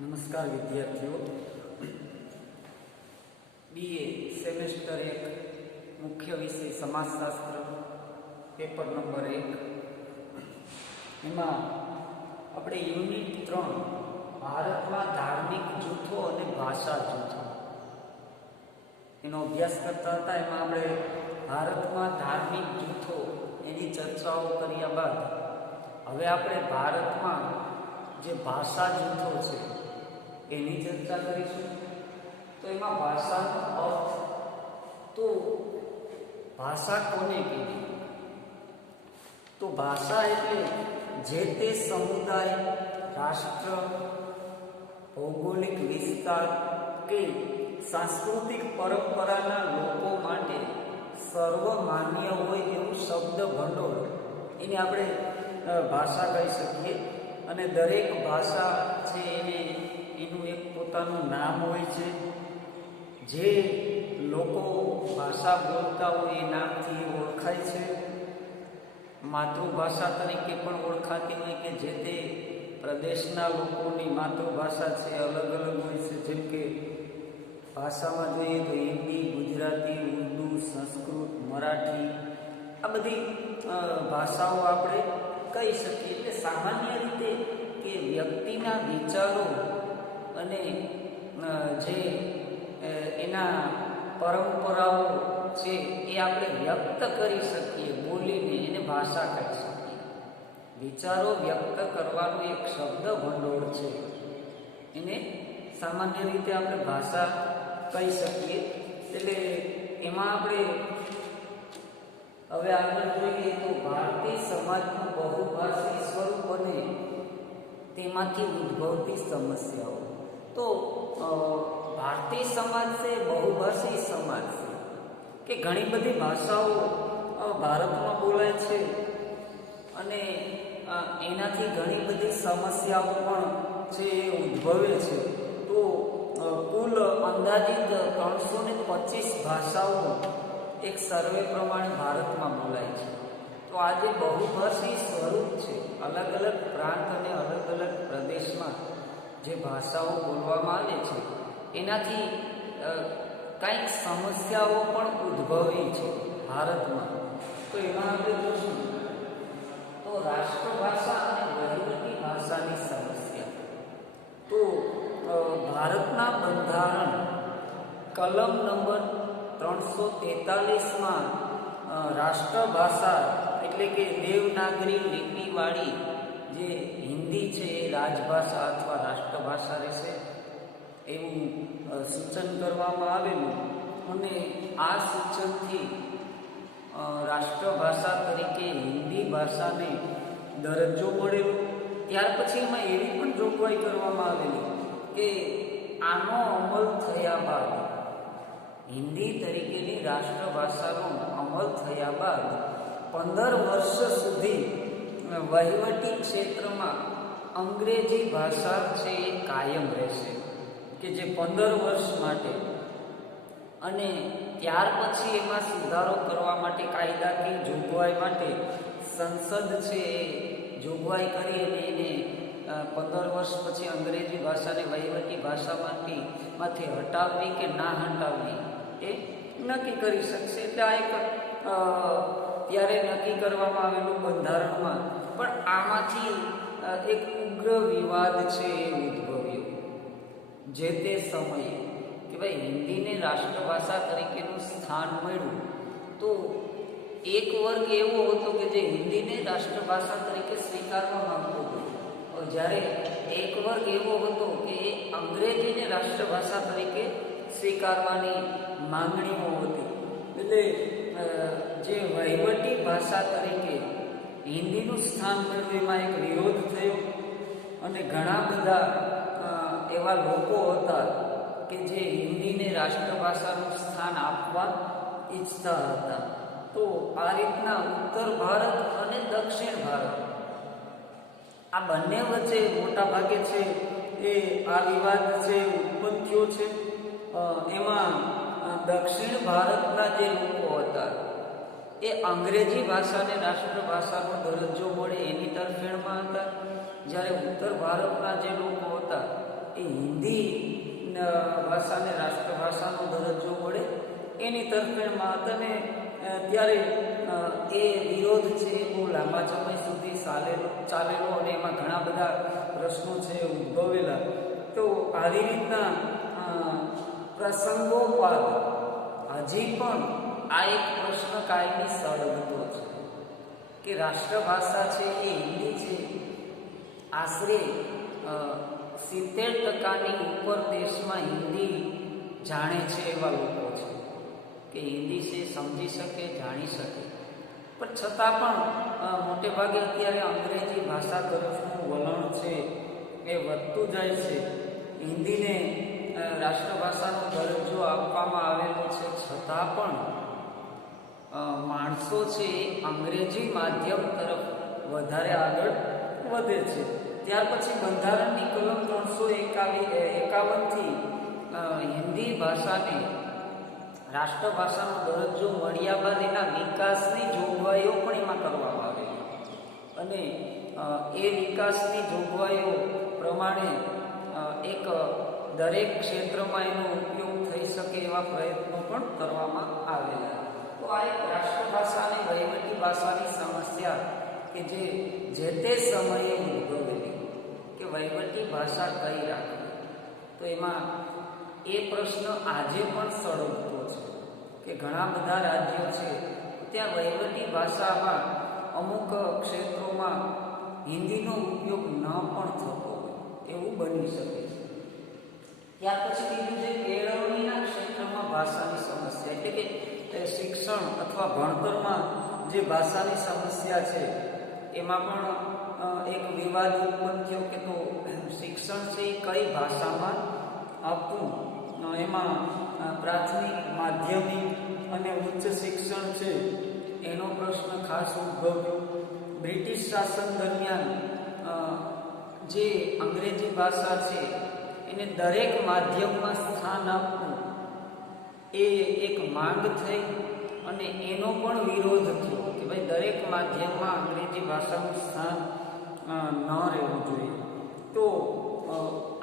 નમસ્કાર વિદ્યાર્થીઓ, BA semester 1 મુખ્ય વિષય સમાજશાસ્ત્ર પેપર નંબર 1 એમાં આપણે યુનિટ 3 ભારતમાં ધાર્મિક જૂથો અને ભાષા જૂથો એનો અભ્યાસ કરતા હતા. એમાં આપણે ભારતમાં ધાર્મિક જૂથો એની ચર્ચાઓ કર્યા બાદ હવે આપણે ભારતમાં જે ભાષા જૂથો છે એની ચર્ચા કરીશું. તો એમાં ભાષાનો અર્થ, તો ભાષા કોને કહેવી? તો ભાષા એટલે જે તે સમુદાય, રાષ્ટ્ર, ભૌગોલિક વિસ્તાર કે સાંસ્કૃતિક પરંપરાના લોકો માટે સર્વમાન્ય હોય એવું શબ્દ ભંડોળ એને આપણે ભાષા કહી શકીએ. અને દરેક ભાષા છે એનું એક પોતાનું નામ હોય છે. જે લોકો ભાષા બોલતા હોય એ નામથી ઓળખાય છે. માતૃભાષા તરીકે પણ ઓળખાતી હોય કે જે તે પ્રદેશના લોકોની માતૃભાષા છે અલગ અલગ હોય છે. જેમ કે ભાષામાં જોઈએ તો હિન્દી, ગુજરાતી, ઉર્દુ, સંસ્કૃત, મરાઠી, આ બધી ભાષાઓ આપણે કહી શકીએ. એટલે સામાન્ય રીતે કે વ્યક્તિના વિચારો અને જે એના પરંપરાઓ છે એ આપણે વ્યક્ત કરી શકીએ બોલીને, એને ભાષા કહી શકીએ. વિચારો વ્યક્ત કરવાનું એક શબ્દ ભંડોળ છે, એને સામાન્ય રીતે આપણે ભાષા કહી શકીએ. એટલે એમાં આપણે હવે આગળ જોઈએ તો ભારતીય સમાજનું બહુભાષી સ્વરૂપ અને તેમાંથી ઉદ્ભવતી સમસ્યાઓ. તો ભારતીય સમાજ છે બહુભાષી સમાજ છે કે ઘણી બધી ભાષાઓ ભારતમાં બોલાય છે અને એનાથી ઘણી બધી સમસ્યાઓ પણ છે એ ઉદ્ભવે છે. તો કુલ અંદાજિત 325 ભાષાઓ એક સર્વે પ્રમાણે ભારતમાં બોલાય છે. તો આ જે બહુભાષી સ્વરૂપ છે, અલગ અલગ પ્રાંત અને અલગ અલગ પ્રદેશમાં જે ભાષાઓ બોલવામાં આવે છે એનાથી કંઈક સમસ્યાઓ પણ ઉદ્ભવી છે ભારતમાં. તો એમાં આપણે જોશું તો રાષ્ટ્રભાષા અને વહીવટી ભાષાની સમસ્યા. તો ભારતના બંધારણ કલમ નંબર 343માં રાષ્ટ્રભાષા એટલે કે દેવનાગરી લિપિવાળી જે હિન્દી છે એ રાજભાષા અથવા રાષ્ટ્રભાષા રહેશે એવું સૂચન કરવામાં આવેલું. અને આ સૂચનથી રાષ્ટ્રભાષા તરીકે હિન્દી ભાષાને દરજ્જો મળેલો. ત્યાર પછી એમાં એવી પણ જોગવાઈ કરવામાં આવેલી કે આનો અમલ થયા બાદ, હિન્દી તરીકેની રાષ્ટ્રભાષાનો અમલ થયા બાદ 15 વર્ષ સુધી વહીવટી ક્ષેત્રમાં અંગ્રેજી ભાષા છે એ કાયમ રહેશે, કે જે 15 વર્ષ માટે. અને ત્યાર પછી એમાં સુધારો કરવા માટે, કાયદાકીય જોગવાઈ માટે સંસદ છે એ જોગવાઈ કરી અને એને 15 વર્ષ પછી અંગ્રેજી ભાષાને વહીવટી ભાષામાંથી હટાવવી કે ના હટાવવી એ નક્કી કરી શકશે. એટલે આ એક ત્યારે નક્કી કરવામાં આવેલું બંધારણમાં. પણ આમાંથી એક ઉગ્ર વિવાદ છે એ ઉદ્ભવ્યો જે તે સમયે કે ભાઈ હિન્દીને રાષ્ટ્રભાષા તરીકેનું સ્થાન મળ્યું. તો એક વર્ગ એવો હતો કે જે હિન્દીને રાષ્ટ્રભાષા તરીકે સ્વીકારવા માંગતો હતો, જ્યારે એક વર્ગ એવો હતો કે એ અંગ્રેજીને રાષ્ટ્રભાષા તરીકે સ્વીકારવાની માંગણીઓ હતી. એટલે જે વહીવટી ભાષા તરીકે હિન્દીનું સ્થાન મળ્યું એમાં એક વિરોધ થયો. અને ઘણા બધા એવા લોકો હતા કે જે હિન્દીને રાષ્ટ્રભાષાનું સ્થાન આપવા ઈચ્છતા હતા. તો આ રીતના ઉત્તર ભારત અને દક્ષિણ ભારત આ બંને વચ્ચે મોટા ભાગે છે એ આ વિવાદ છે ઉત્પન્ન થયો છે. એમાં દક્ષિણ ભારતના જે લોકો હતા એ અંગ્રેજી ભાષાને રાષ્ટ્રભાષાનો દરજ્જો મળે એની તરફેણમાં હતા, જ્યારે ઉત્તર ભારતના જે લોકો હતા એ એ હિન્દી ભાષાને રાષ્ટ્રભાષાનો દરજ્જો મળે એની તરફેણમાં હતા ને ત્યારે એ વિરોધ છે એ બહુ લાંબા સમય સુધી ચાલેલો અને એમાં ઘણા બધા પ્રશ્નો છે ઉદ્ભવેલા. તો આવી રીતના પ્રસંગોપાદ હજી પણ આ એક પ્રશ્ન કાયમી સળગતો છે કે રાષ્ટ્રભાષા છે એ હિન્દી છે. આશરે 70% ઉપર દેશમાં હિન્દી જાણે છે એવા લોકો છે કે હિન્દી છે સમજી શકે, જાણી શકે, પણ છતાં પણ મોટે ભાગે અત્યારે અંગ્રેજી ભાષા તરફનું વલણ છે એ વધતું જાય છે. હિન્દીને રાષ્ટ્રભાષાનો દરજ્જો આપવામાં આવેલો છે, છતાં પણ માણસો છે એ અંગ્રેજી માધ્યમ તરફ વધારે આગળ વધે છે. ત્યાર પછી બંધારણની કલમ 351થી હિન્દી ભાષાને રાષ્ટ્રભાષાનો દરજ્જો મળ્યા બાદ એના વિકાસની જોગવાઈઓ પણ એમાં કરવામાં આવેલી અને એ વિકાસની જોગવાઈઓ પ્રમાણે એક દરેક ક્ષેત્રમાં એનો ઉપયોગ થઈ શકે એવા પ્રયત્નો પણ કરવામાં આવેલા. તો આ એક રાષ્ટ્રભાષા અને વહીવટી ભાષાની સમસ્યા કે જે તે સમયે ઉદ્ભવેલી કે વહીવટી ભાષા કઈ રાખવી, તો એમાં એ પ્રશ્ન આજે પણ સળગતો છે કે ઘણા બધા રાજ્યો છે ત્યાં વહીવટી ભાષામાં અમુક ક્ષેત્રોમાં હિન્દીનો ઉપયોગ ન પણ થતો હોય એવું બની શકે છે. ત્યાર પછી બીજું છે કેળવણીના ક્ષેત્રમાં ભાષાની સમસ્યા, એટલે કે શિક્ષણ અથવા ભણતરમાં જે ભાષાની સમસ્યા છે એમાં પણ એક વિવાદ ઉત્પન્ન થયો કે તો શિક્ષણ છે એ કઈ ભાષામાં આપવું. એમાં પ્રાથમિક, માધ્યમિક અને ઉચ્ચ શિક્ષણ છે એનો પ્રશ્ન ખાસ ઉદ્ભવ્યો. બ્રિટિશ શાસન દરમિયાન જે અંગ્રેજી ભાષા છે એને દરેક માધ્યમમાં સ્થાન આપવું એ એક માંગ થઈ અને એનો પણ વિરોધ થયો કે ભાઈ દરેક માધ્યમમાં અંગ્રેજી ભાષાનું સ્થાન ન રહેવું જોઈએ. તો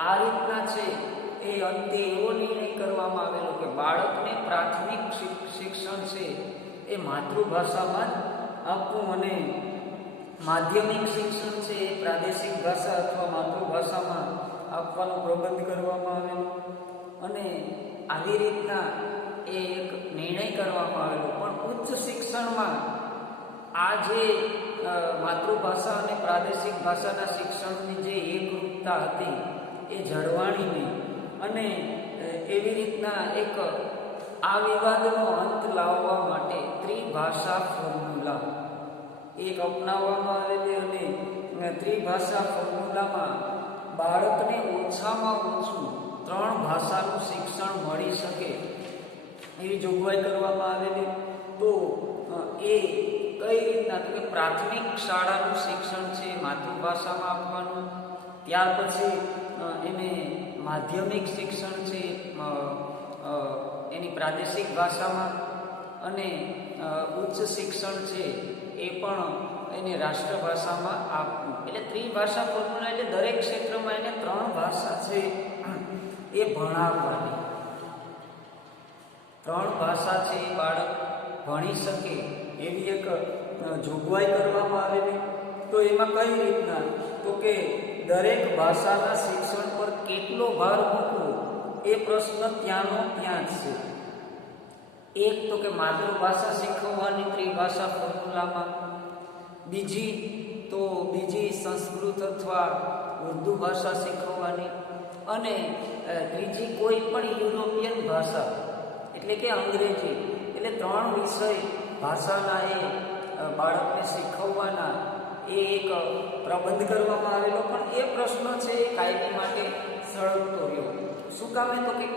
આ રીતના છે એ અંતે એવો નિર્ણય કરવામાં આવેલો કે બાળકને પ્રાથમિક શિક્ષણ છે એ માતૃભાષામાં જ આપવું અને માધ્યમિક શિક્ષણ છે એ પ્રાદેશિક ભાષા અથવા માતૃભાષામાં આપવાનો પ્રબંધ કરવામાં આવેલો. અને આવી રીતના એ એક નિર્ણય કરવામાં આવેલો. પણ ઉચ્ચ શિક્ષણમાં આ જે માતૃભાષા અને પ્રાદેશિક ભાષાના શિક્ષણની જે એકરૂપતા હતી એ જળવાણી નહીં અને એવી રીતના એક આ વિવાદનો અંત લાવવા માટે ત્રિભાષા ફોર્મ્યુલા એક અપનાવવામાં આવેલી અને ત્રિભાષા ફોર્મ્યુલામાં બાળકને ઓછામાં ઓછું 3 ભાષાનું શિક્ષણ મળી શકે એવી જોગવાઈ કરવામાં આવેલી. તો એ કઈ રીતના તો કે પ્રાથમિક શાળાનું શિક્ષણ છે માતૃભાષામાં આપવાનું, ત્યાર પછી એને માધ્યમિક શિક્ષણ છે એની પ્રાદેશિક ભાષામાં અને ઉચ્ચ શિક્ષણ છે એ પણ એને રાષ્ટ્રભાષામાં આપવું. એટલે ત્રિભાષા ફોર્મ્યુલા એટલે દરેક ક્ષેત્રમાં એને 3 ભાષા છે એ ભણાવવાની. 3 ભાષા છે એ બાળક ભણી શકે એવી એક જોગવાઈ કરવામાં આવેલી. તો એમાં કઈ રીતના તો કે દરેક ભાષાના શિક્ષણ પર કેટલો ભાર મૂકવો એ પ્રશ્ન ત્યાંનો ત્યાં જ છે. એક તો કે માતૃભાષા શીખવવાની ત્રિભાષા ફોર્મ્યુલામાં, બીજી સંસ્કૃત અથવા ઉર્દુ ભાષા શીખવવાની અને ત્રીજી કોઈ પણ યુરોપિયન ભાષા એટલે કે અંગ્રેજી. એટલે 3 વિષય ભાષાના એ બાળકને શીખવવાના એ એક પ્રબંધ કરવામાં આવેલો. પણ એ પ્રશ્ન છે એ કાયમી માટે સળગતો રહ્યો. શું કામે તો કે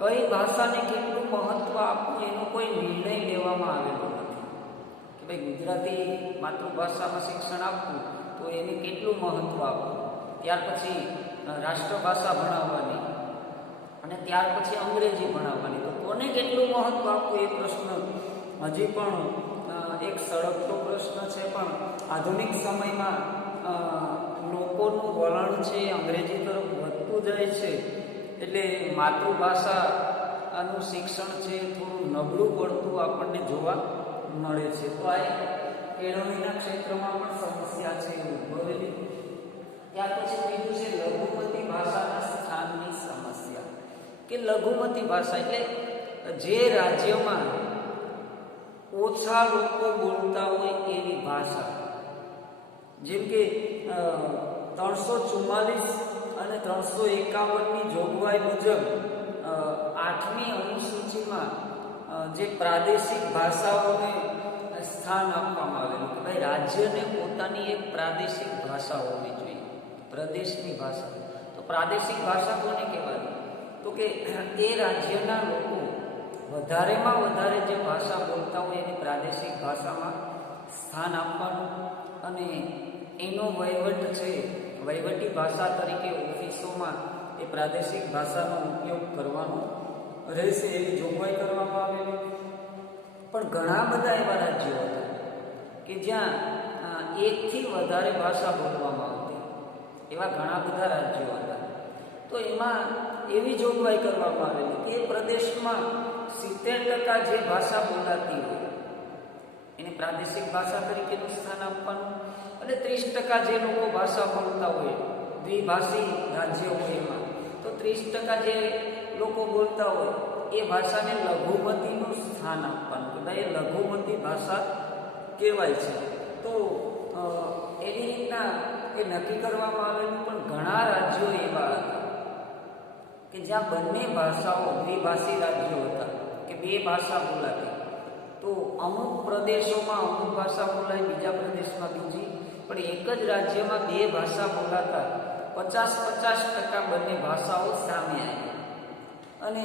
કઈ ભાષાને કેટલું મહત્વ આપવું એનો કોઈ નિર્ણય લેવામાં આવેલો નથી કે ભાઈ ગુજરાતી માતૃભાષામાં શિક્ષણ આપવું તો એને કેટલું મહત્વ આપવું, ત્યાર પછી રાષ્ટ્રભાષા ભણાવવાની અને ત્યાર પછી અંગ્રેજી ભણાવવાની, તો કોને કેટલું મહત્વ આપવું એ પ્રશ્ન હજી પણ એક સળગતો પ્રશ્ન છે. પણ આધુનિક સમયમાં લોકોનું વલણ છે અંગ્રેજી તરફ વધતું જાય છે એટલે માતૃભાષાનું શિક્ષણ છે થોડું નબળું પડતું આપણને જોવા મળે છે. તો આ કેળવણીના ક્ષેત્રમાં પણ સમસ્યા છે ઉદ્ભવેલી. ત્યાર પછી બીજું છે લઘુમતી ભાષાના સ્થાનની સમસ્યા. કે લઘુમતી ભાષા એટલે જે રાજ્યમાં ઓછા લોકો બોલતા હોય એવી ભાષા. જેમ કે 344 અને 351ની જોગવાઈ મુજબ 8મી અનુસૂચિમાં જે પ્રાદેશિક ભાષાઓને સ્થાન આપવામાં આવેલું કે ભાઈ રાજ્યને પોતાની એક પ્રાદેશિક ભાષા હોવી જોઈએ, પ્રદેશની ભાષા. તો પ્રાદેશિક ભાષા કોને કહેવાય? તો કે એ રાજ્યના લોકો વધારેમાં વધારે જે ભાષા બોલતા હોય એની પ્રાદેશિક ભાષામાં સ્થાન આપવાનું અને એનો વહીવટ છે વહીવટી ભાષા તરીકે ઓફિસોમાં એ પ્રાદેશિક ભાષાનો ઉપયોગ કરવાનો રહેશે એવી જોગવાઈ કરવામાં આવેલી. પણ ઘણા બધા એવા રાજ્યો હતા કે જ્યાં એકથી વધારે ભાષા બોલવામાં આવતી. એવા ઘણા બધા રાજ્યો હતા. તો એમાં એવી જોગવાઈ કરવામાં આવેલી કે એ પ્રદેશમાં 70% જે ભાષા બોલાતી હોય એને પ્રાદેશિક ભાષા તરીકેનું સ્થાન આપવાનું અને 30% જે લોકો ભાષા બોલતા હોય, દ્વિભાષી રાજ્ય હોય એમાં, તો 30% જે લોકો બોલતા હોય એ ભાષાને લઘુમતીનું સ્થાન આપવાનું કે ભાઈ એ લઘુમતી ભાષા કહેવાય છે. તો એવી રીતના એ નક્કી કરવામાં આવેલું. પણ ઘણા રાજ્યો એવા હતા કે જ્યાં બંને ભાષાઓ દ્વિભાષી રાજ્યો હતા કે બે ભાષા બોલાતી. તો અમુક પ્રદેશોમાં અમુક ભાષા બોલાય, બીજા પ્રદેશમાં બીજી, પણ એક જ રાજ્યમાં બે ભાષા બોલાતા 50-50% બંને ભાષાઓ સામે આવી. અને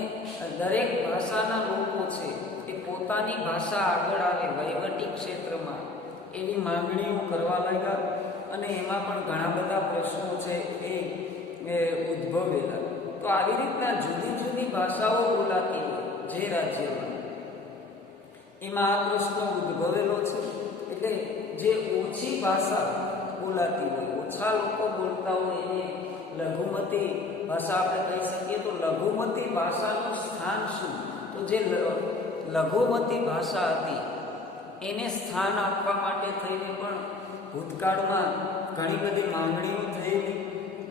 દરેક ભાષાના લોકો છે એ પોતાની ભાષા આગળ આવે વહીવટી ક્ષેત્રમાં એવી માંગણીઓ કરવા લાગ્યા. અને એમાં પણ ઘણા બધા પ્રશ્નો છે એ ઉદ્ભવેલા. તો આવી રીતના જુદી જુદી ભાષાઓ બોલાતી હોય જે રાજ્યમાં, એમાં આ પ્રશ્ન ઉદ્ભવેલો છે. એટલે જે ઓછી ભાષા બોલાતી હોય, ઓછા લોકો બોલતા હોય એને લઘુમતી ભાષા આપણે કહી શકીએ. તો લઘુમતી ભાષાનું સ્થાન શું? તો જે લઘુમતી ભાષા હતી એને સ્થાન આપવા માટે થઈને પણ ભૂતકાળમાં ઘણી બધી માંગણીઓ થયેલી.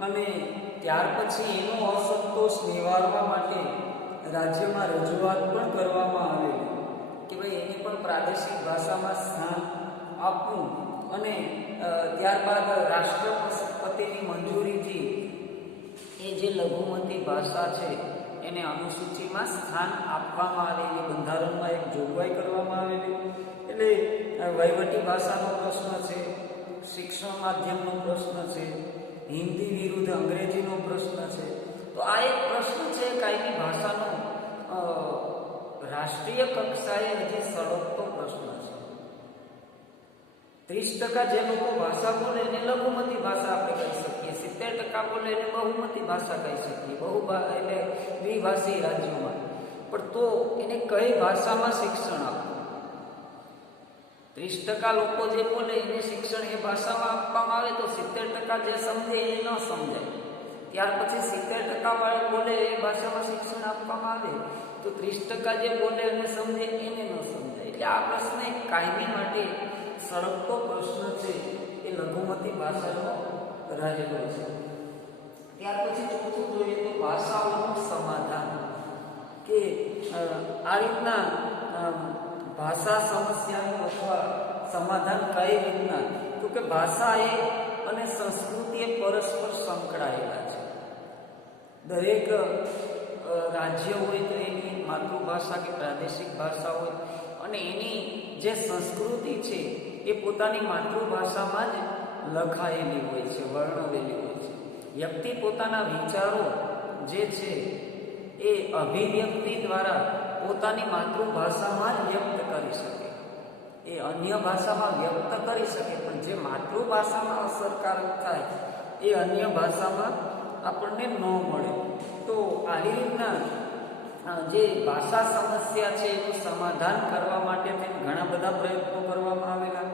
અને ત્યાર પછી એનો અસંતોષ નિવારવા માટે રાજ્યમાં રજૂઆત પણ કરવામાં આવેલી કે ભાઈ એને પણ પ્રાદેશિક ભાષામાં સ્થાન આપવું. અને ત્યારબાદ રાષ્ટ્રપતિની મંજૂરીથી એ જે લઘુમતી ભાષા છે એને અનુસૂચિમાં સ્થાન આપવામાં આવે એ બંધારણમાં એક જોગવાઈ કરવામાં આવેલી. એટલે વહીવટી ભાષાનો પ્રશ્ન છે, શિક્ષણ માધ્યમનો પ્રશ્ન છે, હિન્દી વિરુદ્ધ અંગ્રેજીનો પ્રશ્ન છે. તો આ એક પ્રશ્ન છે કાયમી ભાષાનો રાષ્ટ્રીય કક્ષાએ હજી સળગતો પ્રશ્ન છે. 30% જે લોકો ભાષા બોલે એને લઘુમતી ભાષા આપણે કહી શકીએ, 70% બોલે એને બહુમતી ભાષા કહી શકીએ, એટલે દ્વિભાષી રાજ્યોમાં. પણ તો એને કઈ ભાષામાં શિક્ષણ આપવું? 30% લોકો જે બોલે એને શિક્ષણ એ ભાષામાં આપવામાં આવે તો 70% જે સમજે એ ન સમજાય. ત્યાર પછી 70% વાળા બોલે એ ભાષામાં શિક્ષણ આપવામાં આવે તો 30% જે બોલે અને સમજે એને ન સમજાય. એટલે આ પ્રશ્ન એક કાયમી માટે સળગતો પ્રશ્ન છે એ લઘુમતી ભાષાનો રહેલો છે. ત્યાર પછી ચોથું જોઈએ તો ભાષાઓનું સમાધાન. કે આ રીતના ભાષા સમસ્યાનું અથવા સમાધાન કઈ રીતના? તો કે ભાષા એ અને સંસ્કૃતિ એ પરસ્પર સંકળાયેલા છે. દરેક રાજ્ય હોય તો એની માતૃભાષા કે પ્રાદેશિક ભાષા હોય અને એની જે સંસ્કૃતિ છે એ પોતાની માતૃભાષામાં જ લખાયેલી હોય છે, વર્ણવેલી હોય છે. વ્યક્તિ પોતાના વિચારો જે છે એ અભિવ્યક્તિ દ્વારા પોતાની માતૃભાષામાં જ વ્યક્ત કરી શકે. એ અન્ય ભાષામાં વ્યક્ત કરી શકે પણ જે માતૃભાષામાં અસરકારક થાય એ અન્ય ભાષામાં આપણને ન મળે. તો આવી રીતના જે ભાષા સમસ્યા છે એનું સમાધાન કરવા માટે ઘણા બધા પ્રયત્નો કરવામાં આવેલા.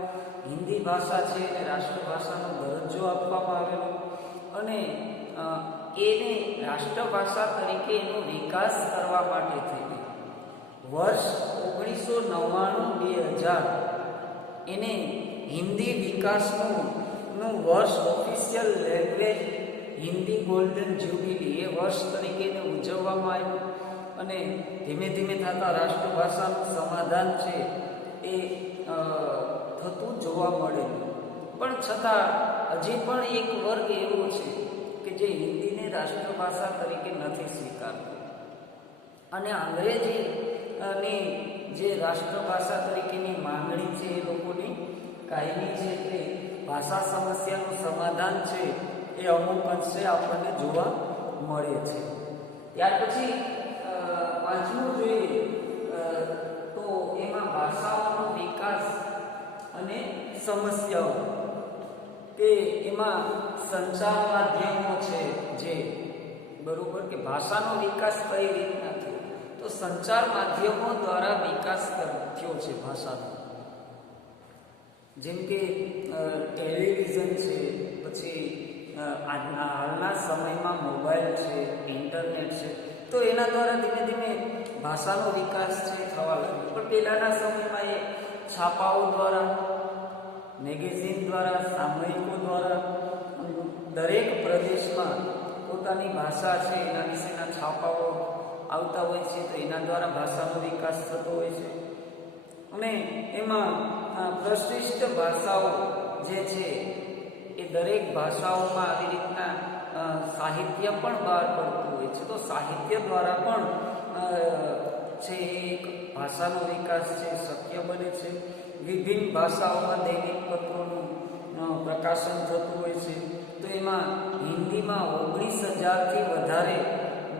હિન્દી ભાષા છે એને રાષ્ટ્રભાષાનો દરજ્જો આપવામાં આવેલો અને એને રાષ્ટ્રભાષા તરીકે એનો વિકાસ કરવા માટે થઈને વર્ષ 1999-2000 એને હિન્દી વિકાસનું વર્ષ official language Hindi golden jubilee એ વર્ષ તરીકે એને ઉજવવામાં આવ્યું અને ધીમે ધીમે થતા રાષ્ટ્રભાષાનું સમાધાન છે એ થતું જોવા મળેલું. પણ છતાં હજી પણ એક વર્ગ એવો છે કે જે હિન્દીને રાષ્ટ્રભાષા તરીકે નથી સ્વીકારતો અને અંગ્રેજીની જે રાષ્ટ્રભાષા તરીકેની માંગણી છે એ લોકોની કાયમી છે. એટલે ભાષા સમસ્યાનું સમાધાન છે એ અમુક અંશે આપણને જોવા મળે છે. ત્યાર પછી પાંચમું જોઈએ તો એમાં ભાષાઓનો વિકાસ અને સમસ્યાઓ કે એમાં સંચાર માધ્યમો છે જે બરોબર કે ભાષાનો વિકાસ કઈ રીતના થયો તો સંચાર માધ્યમો દ્વારા વિકાસ થયો છે ભાષાનો. જેમ કે ટેલિવિઝન છે, પછી હાલના સમયમાં મોબાઈલ છે, ઇન્ટરનેટ છે, તો એના દ્વારા ધીમે ધીમે ભાષાનો વિકાસ છે થવા લાગ્યો. પણ પહેલાંના સમયમાં એ છાપાઓ દ્વારા, મેગેઝિન દ્વારા, સામયિકો દ્વારા દરેક પ્રદેશમાં પોતાની ભાષા છે એના વિશેના છાપાઓ આવતા હોય છે, તો એના દ્વારા ભાષાનો વિકાસ થતો હોય છે. અને એમાં પ્રશિષ્ટ ભાષાઓ જે છે એ દરેક ભાષાઓમાં આવી રીતના સાહિત્ય પણ બહાર પડતું હોય છે. તો સાહિત્ય દ્વારા પણ છે એક ભાષાનો વિકાસ છે શક્ય બને છે. વિભિન્ન ભાષાઓમાં દૈનિક પત્રોનું પ્રકાશન થતું હોય છે. તો એમાં હિન્દીમાં 19,000થી વધારે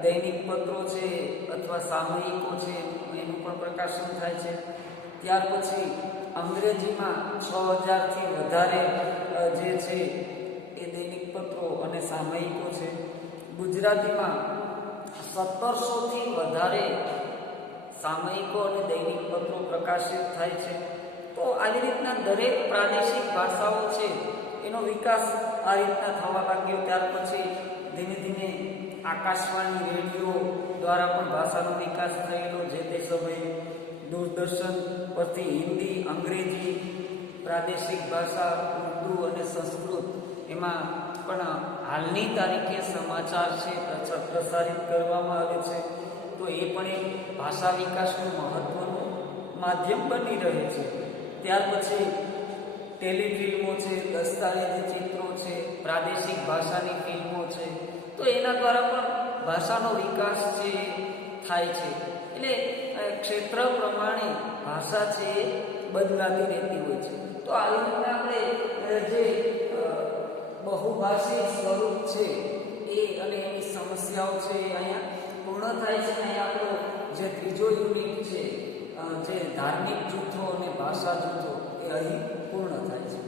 દૈનિક પત્રો છે અથવા સામયિકો છે એનું પણ પ્રકાશન થાય છે. ત્યાર પછી અંગ્રેજીમાં 6,000થી વધારે જે છે એ દૈનિક પત્રો અને સામયિકો છે. ગુજરાતીમાં 1,700થી વધારે સામયિકો અને દૈનિક પત્રો પ્રકાશિત થાય છે. તો આવી રીતના દરેક પ્રાદેશિક ભાષાઓ છે એનો વિકાસ આ રીતના થવા લાગ્યો. ત્યાર પછી ધીમે ધીમે આકાશવાણી, રેડિયો દ્વારા પણ ભાષાનો વિકાસ થયેલો. જે તે સમયે દૂરદર્શન પરથી હિન્દી, અંગ્રેજી, પ્રાદેશિક ભાષા, ઉર્દુ અને સંસ્કૃત એમાં પણ હાલની તારીખે સમાચાર છે પ્રસારિત કરવામાં આવે છે. તો એ પણ એક ભાષા વિકાસનું મહત્વનું માધ્યમ બની રહે છે. ત્યાર પછી ટેલિફિલ્મો છે, દસ્તાવેજી ચિત્રો છે, પ્રાદેશિક ભાષાની ફિલ્મો છે, તો એના દ્વારા પણ ભાષાનો વિકાસ છે થાય છે. એટલે ક્ષેત્ર પ્રમાણે ભાષા છે એ બદલાતી રહેતી હોય છે. તો આવી રીતે આપણે જે બહુભાષી સ્વરૂપ છે એ અને એની સમસ્યાઓ છે એ અહીંયા પૂર્ણ થાય છે. અહીંયા આપણો જે ત્રીજો યુનિટ છે જે ધાર્મિક જૂથો અને ભાષા જૂથો એ અહીં પૂર્ણ થાય છે.